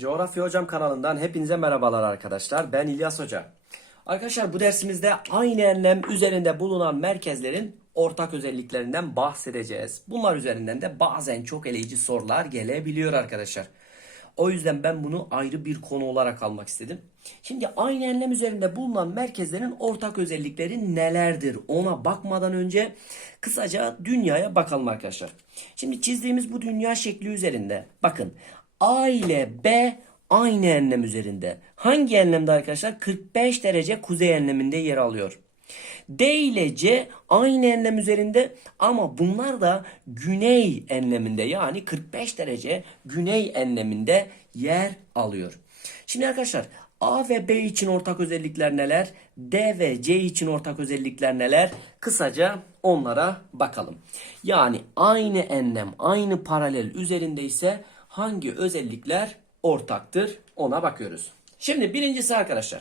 Coğrafya Hocam kanalından hepinize merhabalar arkadaşlar. Ben İlyas Hoca. Arkadaşlar bu dersimizde aynı enlem üzerinde bulunan merkezlerin ortak özelliklerinden bahsedeceğiz. Bunlar üzerinden de bazen çok eleyici sorular gelebiliyor arkadaşlar. O yüzden ben bunu ayrı bir konu olarak almak istedim. Şimdi aynı enlem üzerinde bulunan merkezlerin ortak özellikleri nelerdir? Ona bakmadan önce kısaca dünyaya bakalım arkadaşlar. Şimdi çizdiğimiz bu dünya şekli üzerinde bakın A ile B aynı enlem üzerinde. Hangi enlemde arkadaşlar? 45 derece kuzey enleminde yer alıyor. D ile C aynı enlem üzerinde ama bunlar da güney enleminde yani 45 derece güney enleminde yer alıyor. Şimdi arkadaşlar A ve B için ortak özellikler neler? D ve C için ortak özellikler neler? Kısaca onlara bakalım. Yani aynı enlem, aynı paralel üzerinde ise hangi özellikler ortaktır? Ona bakıyoruz. Şimdi birincisi arkadaşlar.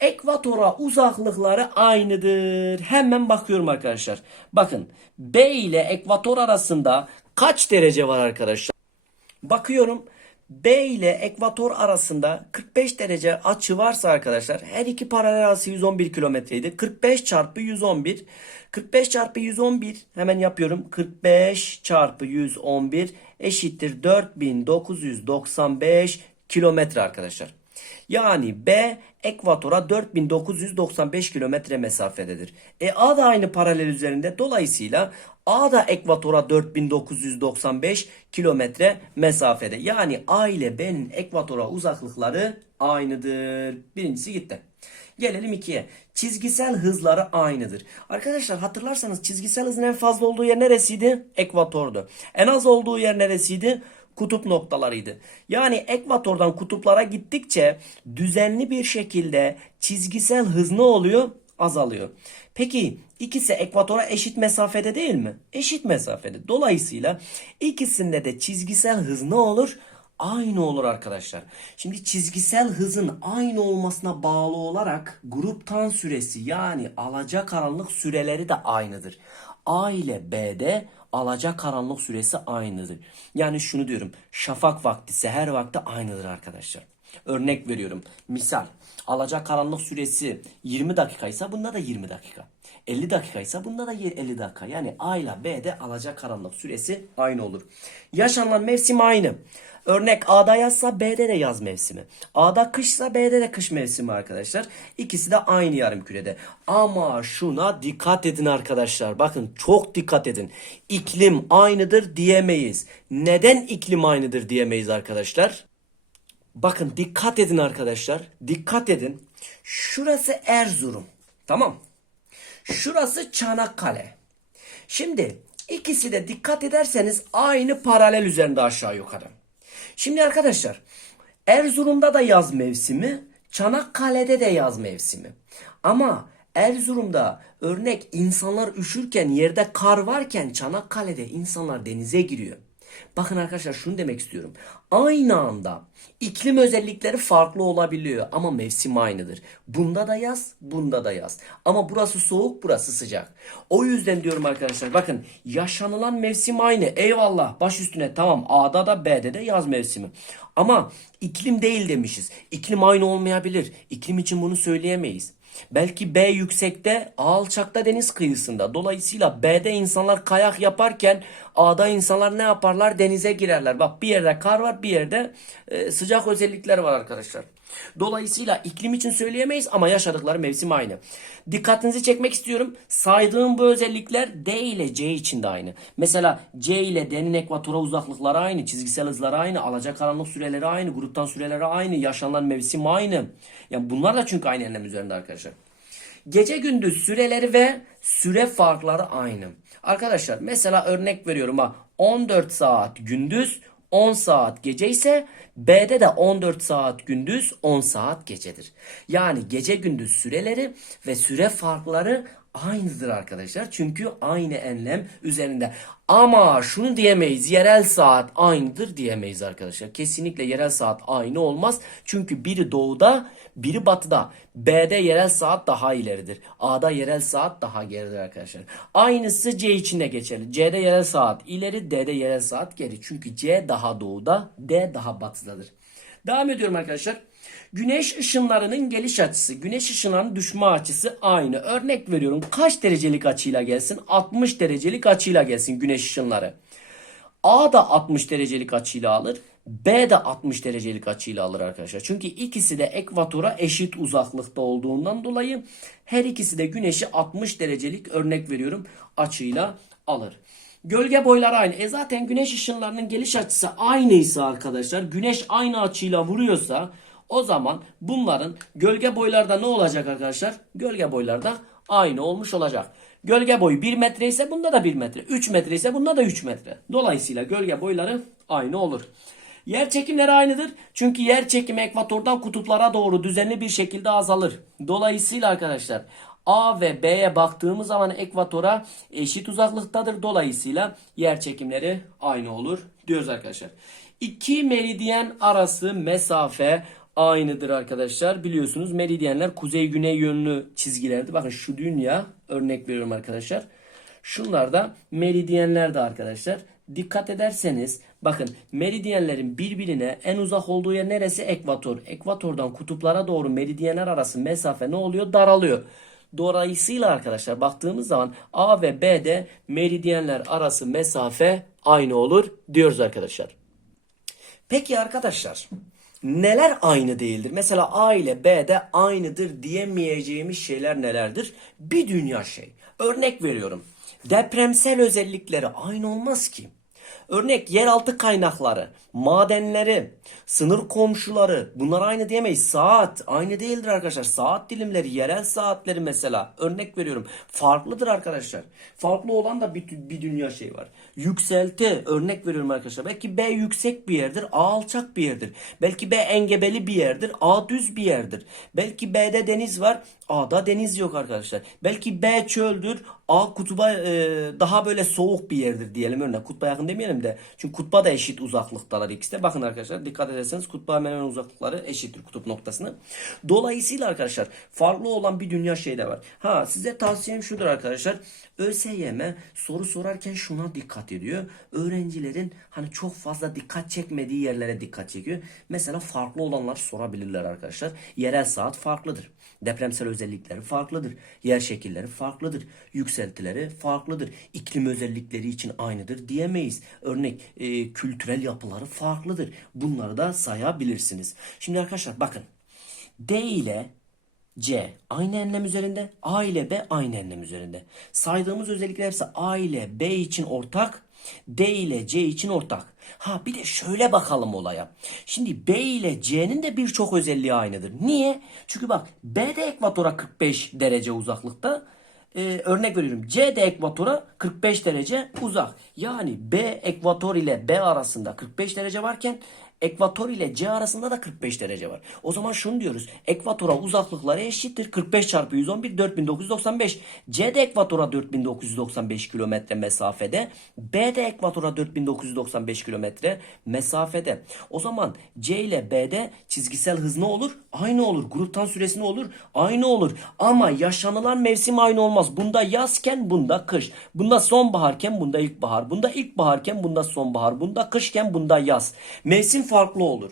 Ekvatora uzaklıkları aynıdır. Hemen bakıyorum arkadaşlar. Bakın B ile ekvator arasında kaç derece var arkadaşlar? Bakıyorum B ile ekvator arasında 45 derece açı varsa arkadaşlar her iki paralel arası 111 kilometreydi. 45 çarpı 111 45 çarpı 111 hemen yapıyorum. 45 çarpı 111 eşittir 4995 kilometre arkadaşlar. Yani B ekvatora 4995 kilometre mesafededir. E A da aynı paralel üzerinde dolayısıyla A da ekvatora 4995 kilometre mesafede. Yani A ile B'nin ekvatora uzaklıkları aynıdır. Birincisi gitti. Gelelim ikiye. Çizgisel hızları aynıdır. Arkadaşlar hatırlarsanız çizgisel hızın en fazla olduğu yer neresiydi? Ekvatordu. En az olduğu yer neresiydi? kutup noktalarıydı. Yani ekvatordan kutuplara gittikçe düzenli bir şekilde çizgisel hız ne oluyor? Azalıyor. Peki ikisi ekvatora eşit mesafede değil mi? Eşit mesafede. Dolayısıyla ikisinde de çizgisel hız ne olur? Aynı olur arkadaşlar. Şimdi çizgisel hızın aynı olmasına bağlı olarak gruptan süresi yani alacakaranlık süreleri de aynıdır. A ile B'de alacakaranlık süresi aynıdır. Yani şunu diyorum. Şafak vakti, seher vakti aynıdır arkadaşlar. Örnek veriyorum. Misal alacakaranlık süresi 20 dakikaysa bunda da 20 dakika. 50 dakikaysa bunda da 50 dakika. Yani A ile B'de alacakaranlık süresi aynı olur. Yaşanılan mevsim aynı. Örnek A'da yazsa B'de de yaz mevsimi. A'da kışsa B'de de kış mevsimi arkadaşlar. İkisi de aynı yarım kürede. Ama şuna dikkat edin arkadaşlar. Bakın çok dikkat edin. İklim aynıdır diyemeyiz. Neden iklim aynıdır diyemeyiz arkadaşlar? Bakın dikkat edin arkadaşlar. Dikkat edin. Şurası Erzurum. Tamam. Şurası Çanakkale. Şimdi ikisi de dikkat ederseniz aynı paralel üzerinde aşağı yukarı. Şimdi arkadaşlar Erzurum'da da yaz mevsimi, Çanakkale'de de yaz mevsimi. Ama Erzurum'da örnek insanlar üşürken yerde kar varken Çanakkale'de insanlar denize giriyor. Bakın arkadaşlar şunu demek istiyorum. Aynı anda iklim özellikleri farklı olabiliyor ama mevsim aynıdır. Bunda da yaz, bunda da yaz. Ama burası soğuk, burası sıcak. O yüzden diyorum arkadaşlar bakın yaşanılan mevsim aynı. Eyvallah baş üstüne tamam A'da da B'de de yaz mevsimi. Ama iklim değil demişiz. İklim aynı olmayabilir. İklim için bunu söyleyemeyiz. Belki B yüksekte, A alçakta deniz kıyısında. Dolayısıyla B'de insanlar kayak yaparken A'da insanlar ne yaparlar? Denize girerler. Bak bir yerde kar var, bir yerde e, sıcak özellikler var arkadaşlar. Dolayısıyla iklim için söyleyemeyiz ama yaşadıkları mevsim aynı. Dikkatinizi çekmek istiyorum. Saydığım bu özellikler D ile C için de aynı. Mesela C ile D'nin ekvatora uzaklıkları aynı, çizgisel hızları aynı, alacakaranlık süreleri aynı, gruptan süreleri aynı, yaşanılan mevsim aynı. Yani bunlar da çünkü aynı enlem üzerinde arkadaşlar. Gece gündüz süreleri ve süre farkları aynı. Arkadaşlar mesela örnek veriyorum ha 14 saat gündüz 10 saat gece ise B'de de 14 saat gündüz 10 saat gecedir. Yani gece gündüz süreleri ve süre farkları aynıdır arkadaşlar. Çünkü aynı enlem üzerinde. Ama şunu diyemeyiz. Yerel saat aynıdır diyemeyiz arkadaşlar. Kesinlikle yerel saat aynı olmaz. Çünkü biri doğuda, biri batıda. B'de yerel saat daha ileridir. A'da yerel saat daha geridir arkadaşlar. Aynısı C için de geçerli. C'de yerel saat ileri, D'de yerel saat geri. Çünkü C daha doğuda, D daha batıdadır. Devam ediyorum arkadaşlar. Güneş ışınlarının geliş açısı, güneş ışınlarının düşme açısı aynı. Örnek veriyorum. Kaç derecelik açıyla gelsin? 60 derecelik açıyla gelsin güneş ışınları. A da 60 derecelik açıyla alır. B de 60 derecelik açıyla alır arkadaşlar. Çünkü ikisi de ekvatora eşit uzaklıkta olduğundan dolayı her ikisi de güneşi 60 derecelik örnek veriyorum açıyla alır. Gölge boyları aynı. E zaten güneş ışınlarının geliş açısı aynıysa arkadaşlar güneş aynı açıyla vuruyorsa o zaman bunların gölge boylarda ne olacak arkadaşlar? Gölge boylarda aynı olmuş olacak. Gölge boyu 1 metre ise bunda da 1 metre. 3 metre ise bunda da 3 metre. Dolayısıyla gölge boyları aynı olur. Yer çekimleri aynıdır. Çünkü yer çekimi ekvatordan kutuplara doğru düzenli bir şekilde azalır. Dolayısıyla arkadaşlar A ve B'ye baktığımız zaman ekvatora eşit uzaklıktadır. Dolayısıyla yer çekimleri aynı olur diyoruz arkadaşlar. İki meridyen arası mesafe aynıdır arkadaşlar. Biliyorsunuz meridyenler kuzey güney yönlü çizgilerdi. Bakın şu dünya örnek veriyorum arkadaşlar. Şunlar da meridyenler de arkadaşlar. Dikkat ederseniz bakın meridyenlerin birbirine en uzak olduğu yer neresi? Ekvator. Ekvatordan kutuplara doğru meridyenler arası mesafe ne oluyor? Daralıyor. Dolayısıyla arkadaşlar baktığımız zaman A ve B'de meridyenler arası mesafe aynı olur diyoruz arkadaşlar. Peki arkadaşlar neler aynı değildir? Mesela A ile B'de aynıdır diyemeyeceğimiz şeyler nelerdir? Bir dünya şey. Örnek veriyorum. Depremsel özellikleri aynı olmaz ki. Örnek yeraltı kaynakları, madenleri, sınır komşuları bunlar aynı diyemeyiz. Saat aynı değildir arkadaşlar. Saat dilimleri, yerel saatleri mesela örnek veriyorum. Farklıdır arkadaşlar. Farklı olan da bir, bir dünya şey var. Yükselti örnek veriyorum arkadaşlar. Belki B yüksek bir yerdir, A alçak bir yerdir. Belki B engebeli bir yerdir, A düz bir yerdir. Belki B'de deniz var, A'da deniz yok arkadaşlar. Belki B çöldür, A kutuba e, daha böyle soğuk bir yerdir diyelim örnek. Kutba yakın demeyelim de. Çünkü kutba da eşit uzaklıktalar ikisi de. Bakın arkadaşlar dikkat ederseniz kutba hemen hemen uzaklıkları eşittir kutup noktasını. Dolayısıyla arkadaşlar farklı olan bir dünya şey de var. Ha size tavsiyem şudur arkadaşlar. ÖSYM soru sorarken şuna dikkat ediyor. Öğrencilerin hani çok fazla dikkat çekmediği yerlere dikkat çekiyor. Mesela farklı olanlar sorabilirler arkadaşlar. Yerel saat farklıdır. Depremsel özellikleri farklıdır. Yer şekilleri farklıdır. Yükseltileri farklıdır. İklim özellikleri için aynıdır diyemeyiz. Örnek e, kültürel yapıları farklıdır. Bunları da sayabilirsiniz. Şimdi arkadaşlar bakın. D ile C aynı enlem üzerinde, A ile B aynı enlem üzerinde. Saydığımız özellikler ise A ile B için ortak, D ile C için ortak. Ha bir de şöyle bakalım olaya. Şimdi B ile C'nin de birçok özelliği aynıdır. Niye? Çünkü bak B de ekvatora 45 derece uzaklıkta. Ee, örnek veriyorum. C de ekvatora 45 derece uzak. Yani B ekvator ile B arasında 45 derece varken ekvator ile C arasında da 45 derece var. O zaman şunu diyoruz. Ekvatora uzaklıkları eşittir. 45 çarpı 111 4995. C de ekvatora 4995 kilometre mesafede. B de ekvatora 4995 kilometre mesafede. O zaman C ile B'de çizgisel hız ne olur? Aynı olur. Gruptan süresi ne olur? Aynı olur. Ama yaşanılan mevsim aynı olmaz. Bunda yazken bunda kış. Bunda sonbaharken bunda ilkbahar. Bunda ilkbaharken bunda sonbahar. Bunda kışken bunda yaz. Mevsim farklı olur.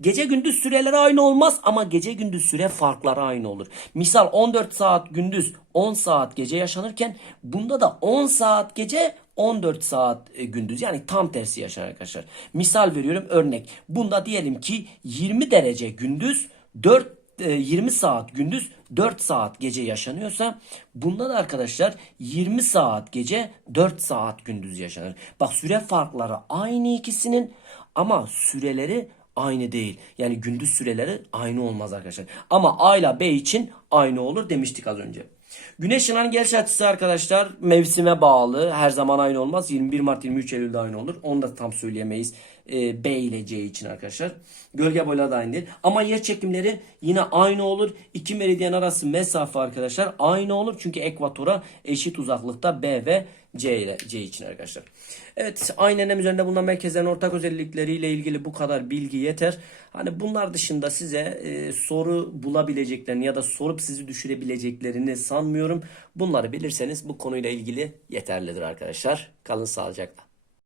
Gece gündüz süreleri aynı olmaz ama gece gündüz süre farkları aynı olur. Misal 14 saat gündüz 10 saat gece yaşanırken bunda da 10 saat gece 14 saat e, gündüz yani tam tersi yaşar arkadaşlar. Misal veriyorum örnek. Bunda diyelim ki 20 derece gündüz 4 e, 20 saat gündüz 4 saat gece yaşanıyorsa bunda da arkadaşlar 20 saat gece 4 saat gündüz yaşanır. Bak süre farkları aynı ikisinin ama süreleri aynı değil. Yani gündüz süreleri aynı olmaz arkadaşlar. Ama A ile B için aynı olur demiştik az önce. Güneş ışınlarının geliş açısı arkadaşlar mevsime bağlı. Her zaman aynı olmaz. 21 Mart 23 Eylül'de aynı olur. Onu da tam söyleyemeyiz. Ee, B ile C için arkadaşlar. Gölge boyları da aynı değil. Ama yer çekimleri yine aynı olur. İki meridyen arası mesafe arkadaşlar aynı olur. Çünkü ekvatora eşit uzaklıkta B ve C ile C için arkadaşlar. Evet aynı enlem üzerinde bulunan merkezlerin ortak özellikleriyle ilgili bu kadar bilgi yeter. Hani bunlar dışında size e, soru bulabileceklerini ya da sorup sizi düşürebileceklerini sanmıyorum. Bunları bilirseniz bu konuyla ilgili yeterlidir arkadaşlar. Kalın sağlıcakla.